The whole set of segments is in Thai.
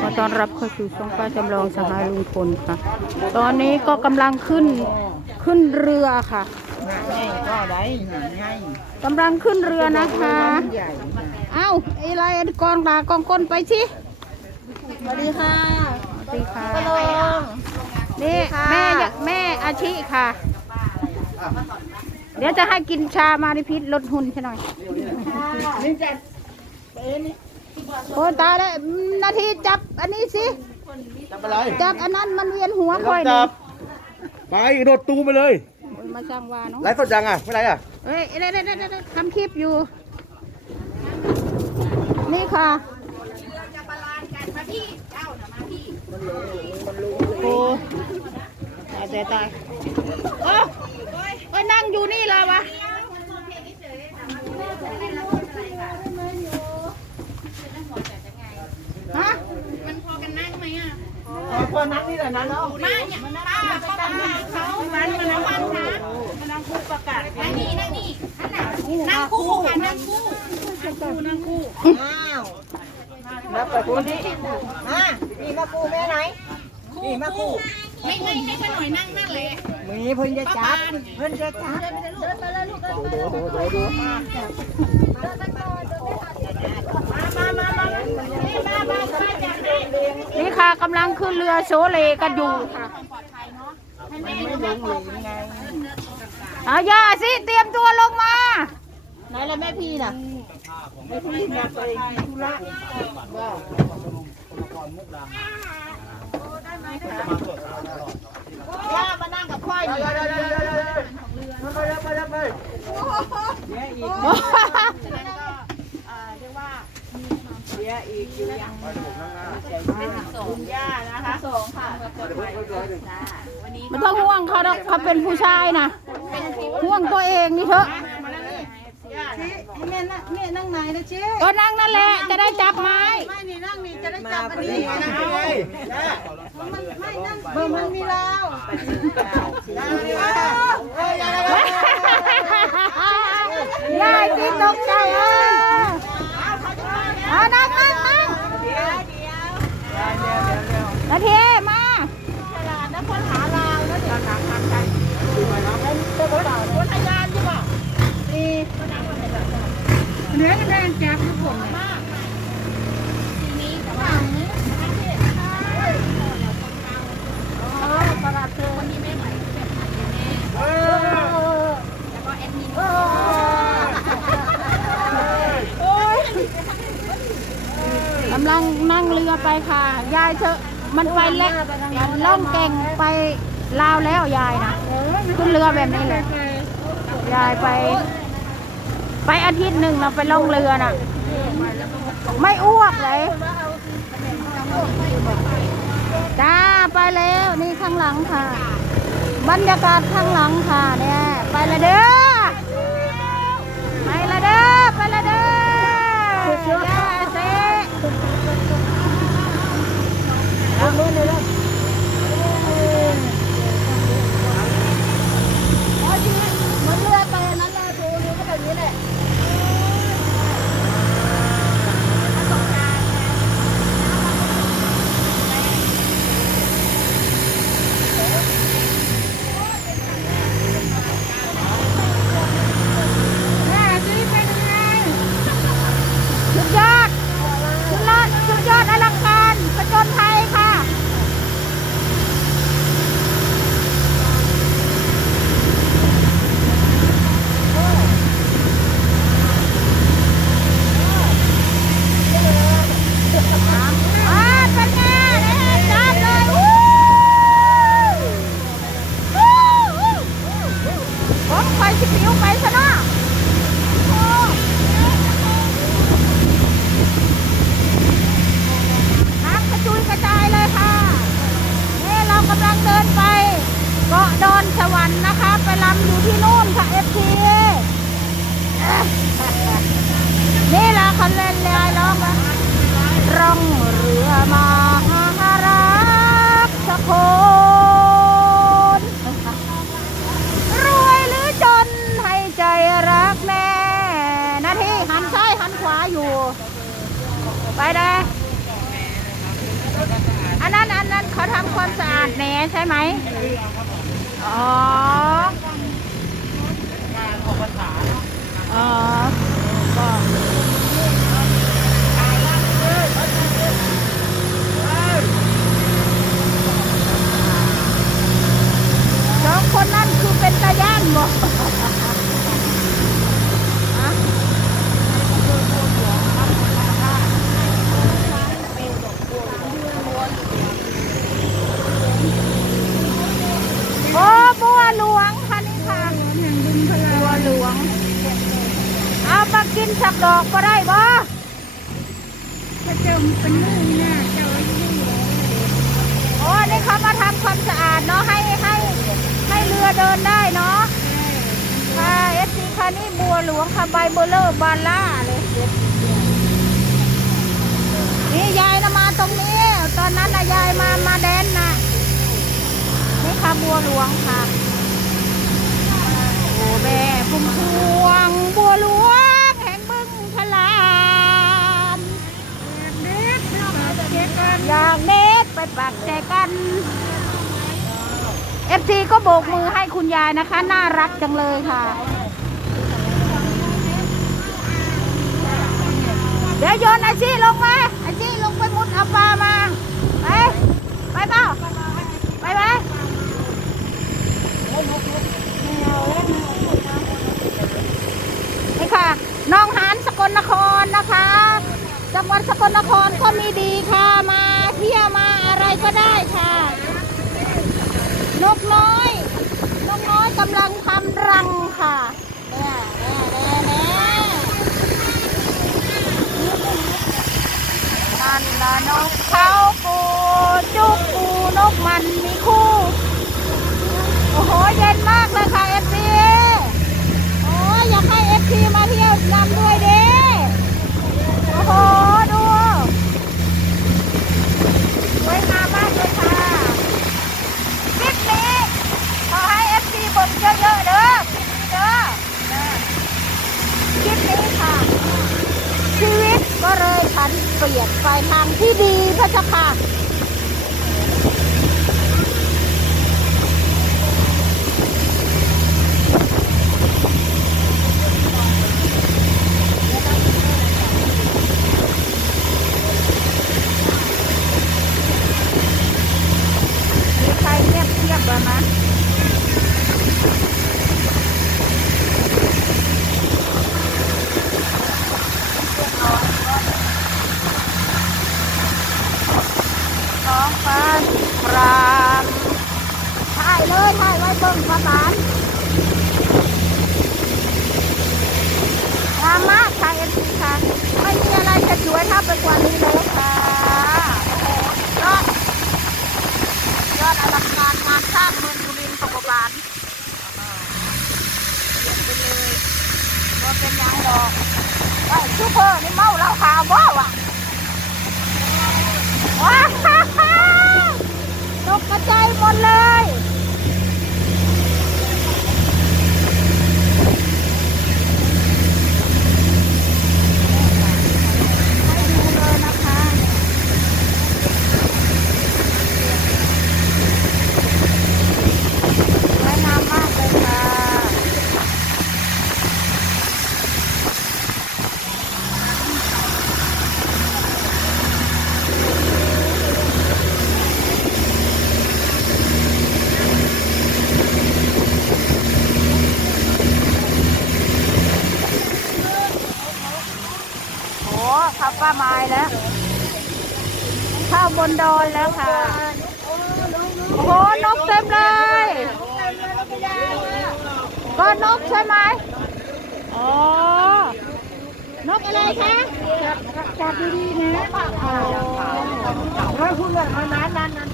ขอต้อนรับเข้าสู่ช่องป้าจำลองสหายลุงพลค่ะ ตอนนี้ก็กำลังขึ้นขึ้นเรือค่ะหาง่ายก็ได้หาง่ายกำลังขึ้นเรือนะคะใหญ่เอ้าไอ้ไรกองตากองก้นไปสิสวัสดีค่ะสวัสดีค่ะลงนี่แม่ยแม่อาชิค่ะ เดี๋ยวจะให้กินชามาในพิษลดหุ่นใช่หน่อยนี่จะเป็นนี่ โอ้ตายแล้วนาทีจับอันนี้สิ จับอะไรจับอันนั้นมันเวียนหัวค่อยจันี่บไปโดดตูมไปเลยโอ้ยมาสร้างวาเนาะไลฟ์สดยังอะไม่ไรอะเอ้ยเด้เด้เด้เด้ทำคลิปอยู่ นี่ค่ะ โอ้ตายตายตายโอ้เอ้ยนั่งอยู่นี่เลยวะฮะ พอนักนี่แหละนะเนาะมาเนี่ยป้าป้าเขาวันมันนะวันนะมันนั่งคู่ประกาศนั่งนี่นั่งนี่นั่งคู่ค่ะนั่งคู่นั่งคู่อ้าวแล้วไปคู่นี้อะนี่มาคู่แม่ไหนนี่มาคู่ไม่ไม่ให้ป้าหน่อยนั่งนั่นเลยมีเพิ่นจะจับเพิ่นจะจับนี่ ค่ะกำลังขึ้นเรือโซเลกันอยู่ค่ะเอาย่าสิเตรียมตัวลงมา ไหนละแม่พี่น่ะแม่พี่น่ะไปธุระย่ามานั่งกับค่อยนี่ ไม่ต้องห่วงเขาดอกเขาเป็นผู้ชายนะห่วงตัวเองนี่เถอะแม่นั่งแม่นั่งไหนนะเจ๊ก็นั่งนั่นแหละจะได้จับไม้ไม่นี่นั่งนี่จะได้จับอันนี้นะมันไม่นั่งเบอร์มันมีแล้วเออยายยายตีตกใจเออเอานั่งนั่งนั่งนาทีมา นักคนหาลาวแล้วเดี๋ยวหาทางใจเป็นคนเปล่าคนทยานใช่ป่ะนี่ เหลือแรงจับทุกคน ประกาศเธอคนนี้แม่ไหวเออ กำลังนั่งเรือไปค่ะ ยายเธอะมันไปแล้วล่องแก่งไปลาวแล้วยายนะขึ้นเรือแบบนี้เลยยายไป ไปอาทิตย์หนึ่งเราไปล่องเรือน่ะ ไม่อ้วกเลยจ้าไปแล้วนี่ข้างหลังค่ะ บรรยากาศข้างหลังค่ะเนี่ยไปเละเด้อไปละเด้อไปละเด้อย่าเซ่ มันเลือไปนั้นแหละดูดูก็แบบนี้แหละ สุดยอดสุดยอดสุดยอดอลังการประจนไทยค่ะ อ่าเป็นไงเนี่ยจับเลยวู้วู้วู้ผมไป สิผิวไปซะเนาะน้ำกระจุยกระจายเลยค่ะ นี่เรากำลังเดินไปเกาะดอนสวรรค์นะคะ ไปลำอยู่ที่นู่นค่ะเอฟทีนี่แหละคันเล่นเลยร้องร่องเรือมาหารักสักคน รวยหรือจนให้ใจรักแม่นาทีหันซ้ายหันขวาอยู่ ไปเลย คนสะอาดแหนใช่ไหมอ๋ออ๋อก็สองคนนั่นคือเป็นตาย่านบ่ฮะ โอ้บัวหลวงค่ะนี่ค่ะบัวหลวง เอามากินสักดอกก็ได้บ่ ถ้าเจอเป็นมือหน้าเจ้าอยู่ โอ้นี่เขามาทำ ความสะอาดเนาะให้ให้ให้เรือเดินได้เนาะค่ะเอสซีค่ะนี่บัวหลวงค่ะใบเบลเลอร์บาล่าเลยนี่ยายนะมาตรงนี้ ตอนนั้นนะยายมามาแดนนะนี่ค่ะบัวหลวงค่ะโอ้แม่พุ่มพวงบัวหลวงแห่งบึงพลามเด็กเราเด็กกันอยางเน็ตไปปักใจกัน เอฟซีก็โบกมือให้คุณยายนะคะ น่ารักจังเลยค่ะ เดี๋ยวโยนไอซี่ลงมาไอซี่ลงไปมุดเอาปลามา ไป ไปเปล่าไปไหมนี่ค่ะน้องหานสกลนครนะคะ จังหวัดสกลนครก็มีดีค่ะ มาเที่ยวมาอะไรก็ได้ค่ะ น กน้อยนกน้อยกำลังทำรังค่ะเนี่ยเนี่ยเนี่ยเนี่ยนั่นละนกเขาปูจุกปูนกมันมีคู่ โอ้โหเย็นมากเลยค่ะเอฟซีโอ้ยอยากให้เอฟซีมาเที่ยวนำด้วยเด้ โอ้โห ดูสวยงามมากเลยค่ะ คลิปนี้ขอให้เอฟซีบ่นเยอะๆเด้อคลิปนี้เด้อเด้อคลิปนี้ค่ะ ชีวิตก็เลยผันเปลี่ยนไปทางที่ ชะเจ้าค่ะ มีใครเงียบเทียบแล้วนะ น้องฟ้าปรามถ่ายเลยถ่ายไว้เบิ่งประมาณงามมากค่ะเอ็นซีค่ะไม่มีอะไรจะสวยเท่าไปกว่านี้เลยค่ะยอดยอดอลังการงานสร้างเมืองบุรีตกบาลเปลี่ยนไปเลยว่าเป็นยังดอกไอ้ซูเปอร์นี่เมาเหล้าขาวบ่วะว้าวต กกระจายหมดเลยให้ดูเลยนะคะ สวยงามมากเลยค่ะ โอ้ข้า วป้าไม้แล้ว ข้าวบนดอนแล้วค่ะ โอ้โหนกเต็มเลย ก็นกใช่ไหมอ๋อนกอะไรคะจับดีๆนะว่าคุณแบบนั้นนั้นนั้น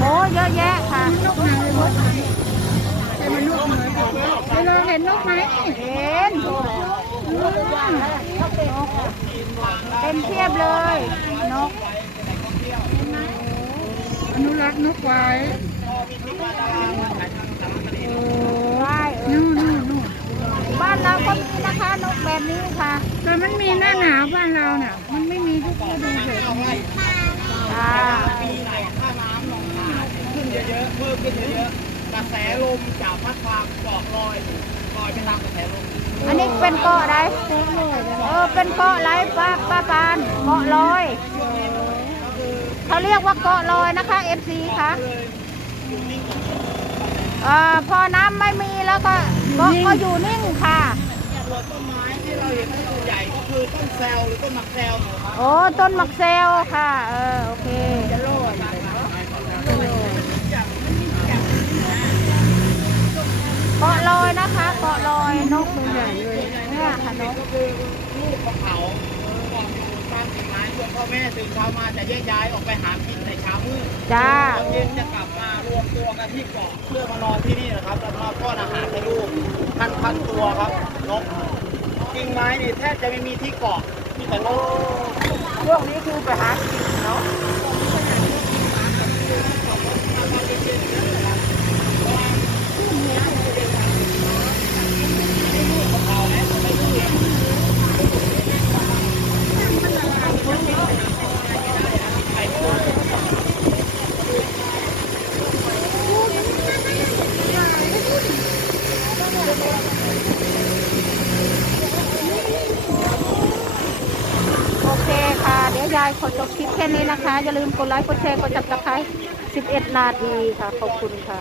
โอ้เยอะแยะค่ะนกไหนนกไหนแต่มันนกไหนไปลองเห็นนกไหมเห็น เต็มเทียบเลย นกอนุรักษ์นกไว้ไว้เอนู่อนนู่นนู่นบ้านเราก็มีนะคะนกแบบนี้ค่ะ แต่มันมีหน้าหนาวบ้านเราเนี่ยมันไม่มีทุกฤดูเลยอ่าขึ้นเยอะๆกระแสลมจากพัดพาเกาะลอยลอยไปตามกระแสลม อันนี้เป็นเกาะอะไรเออเป็นเกาะไรป้าป้าปานเกาะลอยเขาเรียกว่าเกาะลอยนะคะ FC ค่ะเอ่อพอน้ำไม่มีแล้วก็เกาะก็อยู่นิ่งค่ะส่วนต้นไม้ที่เราเห็นต้นใหญ่ก็คือต้นแซวหรือต้นหมักแซวเนี่ยครับโอ้ต้นมักเซลค่ะเออโอเคเกาะลอยนะคะเกาะลอยนกตัวใหญ่เลยเนี่ยค่ะนก ก็คือลูกของเขาเกาะอยู่ตามกิ่งไม้ส่วนพ่อแม่ตื่นเช้ามาจะแยกย้ายออกไปหากินในเช้ามืดจ้า ตอนเย็นจะกลับมารวมตัวกันที่เกาะเพื่อมานอนที่นี่นะครับแล้วมาป้อนอาหารให้ลูกพันพันตัวครับนกกิ่งไม้นี่แทบจะไม่มีที่เกาะมีแต่นกช่วงนี้คือไปหากินเนาะ โอเคค่ะ เดี๋ยวยายขอจบคลิปแค่นี้นะคะ อย่าลืมกดไลค์ กดแชร์ กดจับตะไคร้11 นาทีค่ะ ขอบคุณค่ะ